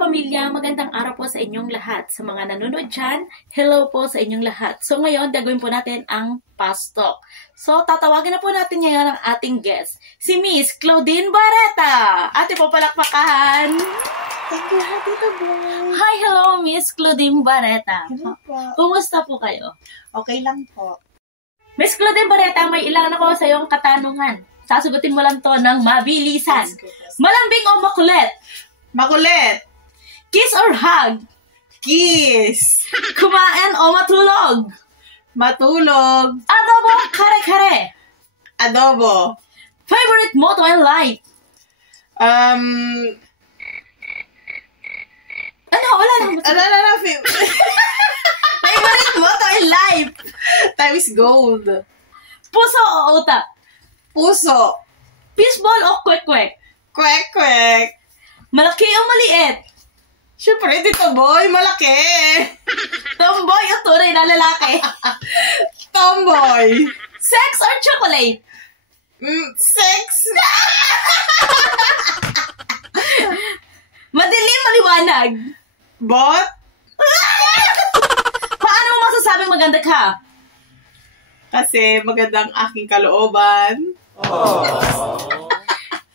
kapamilya, magandang araw po sa inyong lahat. Sa mga nanonood dyan, hello po sa inyong lahat. So ngayon, gagawin po natin ang Fast Talk. So tatawagan na po natin ngayon ang ating guest, si Miss Claudine Barreta. Ate po palakpakan. Thank you, Tita Boy. Hi, hello Miss Claudine Barreta. Hello po. Kumusta po kayo? Okay lang po. Miss Claudine Barreta, may ilan ako sa iyong katanungan. Sasagutin mo lang to ng mabilisan. Malambing o makulit? Makulit. Kiss or hug? Kiss. Kumain o matulog? Matulog. Adobo, kare-kare. Adobo. Favorite motto in life? Ano? Wala lang. Favorite motto in life? Time is gold. Puso o utak? Puso. Fishball o kwek-kwek? Kwek-kwek. Malaki o maliit? Siyempre, Tita Boy, malaki. Tomboy o tunay na lalaki? Tomboy. Sex or chocolate? Sex. Madilim o liwanag? Bot. Paano mo masasabing maganda ka? Kasi magandang aking kalooban.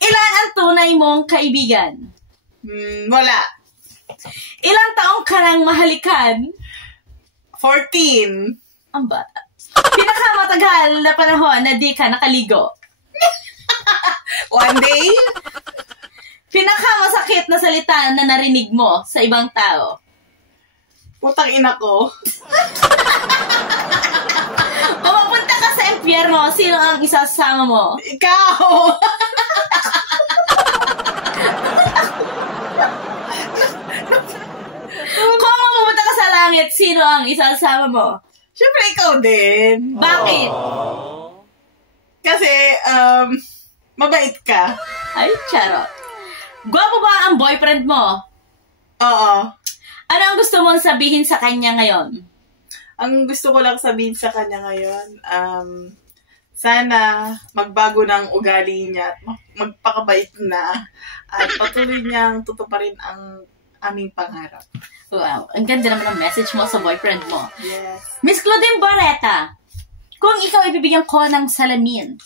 Ilan ang tunay mong kaibigan? Wala. Ilang taong ka nang mahalikan? 14. Ang bata. Pinakamatagal na panahon na di ka nakaligo? One day. Pinakamasakit na salita na narinig mo sa ibang tao? Putang ina ko. Kung mapunta ka sa impyerno, sino ang isasama mo? Ikaw. Kung mapupunta ka sa langit, sino ang isasama mo? Siyempre, ikaw din. Bakit? Kasi, mabait ka. Ay, charot. Gwapo ba ang boyfriend mo? Oo. Ano ang gusto mong sabihin sa kanya ngayon? Ang gusto ko lang sabihin sa kanya ngayon, sana magbago ng ugali niya at magpakabait na at patuloy niyang tutuparin ang aming pangarap. Wow, ang ganda naman ang message mo sa boyfriend mo. Yes. Miss Claudine Barreta, kung ikaw ibibigyan ko ng salamin,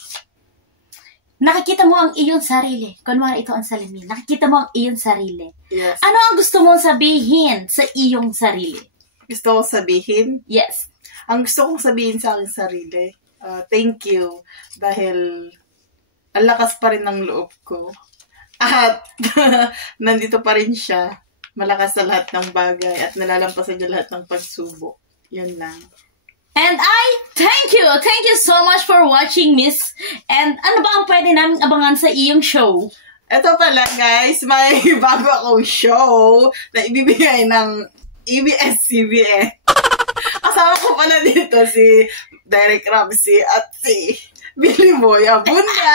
nakikita mo ang iyong sarili. Kunwari ito ang salamin, nakikita mo ang iyong sarili. Yes. Ano ang gusto mong sabihin sa iyong sarili? Gusto ko sabihin? Yes. Ang gusto kong sabihin sa aking sarili, thank you. Dahil ang lakas pa rin ng loob ko. At nandito pa rin siya. Malakas sa lahat ng bagay at nalalampasan niya lahat ng pagsubok. Yun lang. And I thank you. Thank you so much for watching, Miss. And ano ba ang pwede namin abangan sa iyong show? Ito pala guys, may bago akong show na ibibigay ng ABS-CBN. Kasama ko pala dito si Derek Ramsey at si Billy Boy Abunda.